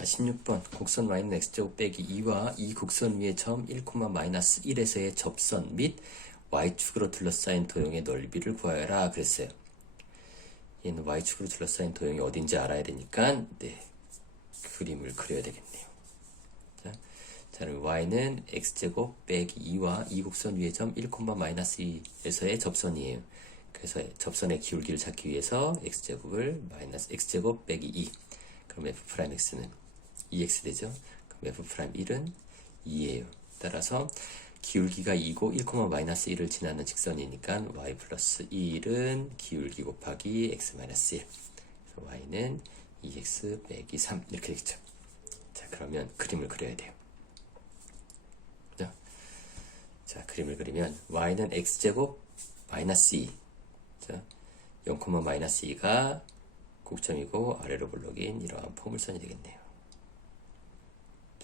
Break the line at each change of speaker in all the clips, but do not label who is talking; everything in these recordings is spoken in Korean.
자, 16번. 곡선 y는 x제곱 빼기 2와 이 곡선 위의 점 1, 마이너스 1에서의 접선 및 y축으로 둘러싸인 도형의 넓이를 구하여라 그랬어요. 얘는 y축으로 둘러싸인 도형이 어딘지 알아야 되니까 네, 그림을 그려야 되겠네요. 자, 자 그럼 y는 x제곱 빼기 2와 이 곡선 위의 점 1, 마이너스 2에서의 접선이에요. 그래서 접선의 기울기를 찾기 위해서 x제곱을 마이너스 x제곱 빼기 2 그럼 f 프라임 x는 2x 되죠. 그럼 f 프라임 1은 2예요. 따라서 기울기가 2고 1, 마이너스 1을 지나는 직선이니까 y 플러스 1은 기울기 곱하기 x 마이너스 1. 그래서 y는 2x 빼기 3 이렇게 되겠죠. 자 그러면 그림을 그려야 돼요. 그죠? 자 그림을 그리면 y는 x제곱 마이너스 2. 자 0, 마이너스 2가 곡점이고 아래로 볼록인 이러한 포물선이 되겠네요.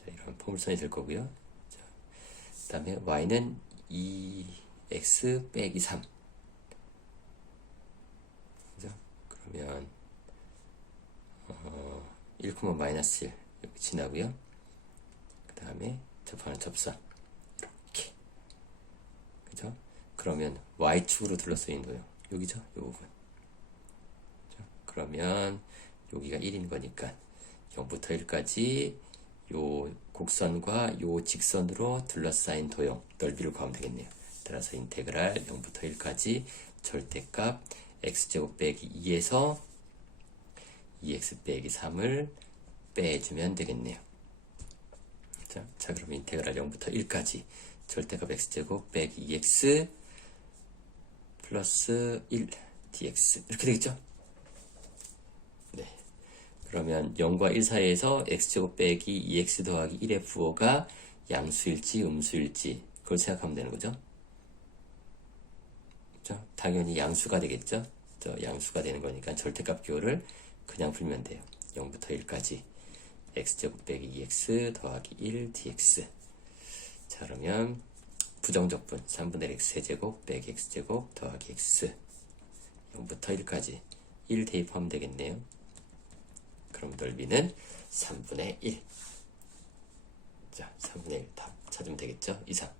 자, 이러한 포물선이 될 거고요. 자, 그 다음에 y는 2x 빼기 3. 그죠? 그러면 어, 1, 마이너스 1 여기 지나고요. 그 다음에 접하는 접선 이렇게 그죠? 그러면 y축으로 둘러싸인 도형 여기죠? 이 부분 그러면 여기가 1인 거니까 0부터 1까지 요 곡선과 요 직선으로 둘러싸인 도형 넓이를 구하면 되겠네요. 따라서 인테그랄 0부터 1까지 절대값 x제곱 빼기 2에서 2x 빼기 3을 빼주면 되겠네요. 자, 자 그럼 인테그랄 0부터 1까지 절대값 x제곱 빼기 2x 플러스 1 dx 이렇게 되겠죠? 네. 그러면 0과 1 사이에서 x제곱 빼기 2x 더하기 1의 부호가 양수일지 음수일지 그걸 생각하면 되는 거죠. 그렇죠? 당연히 양수가 되겠죠. 저 양수가 되는 거니까 절대값 기호를 그냥 풀면 돼요. 0부터 1까지 x제곱 빼기 2x 더하기 1 dx 자 그러면 부정적분 3분의 x 세제곱 빼기 x제곱 더하기 x 0부터 1까지 1 대입하면 되겠네요. 그럼 넓이는 3분의 1. 자, 3분의 1 답 찾으면 되겠죠? 이상.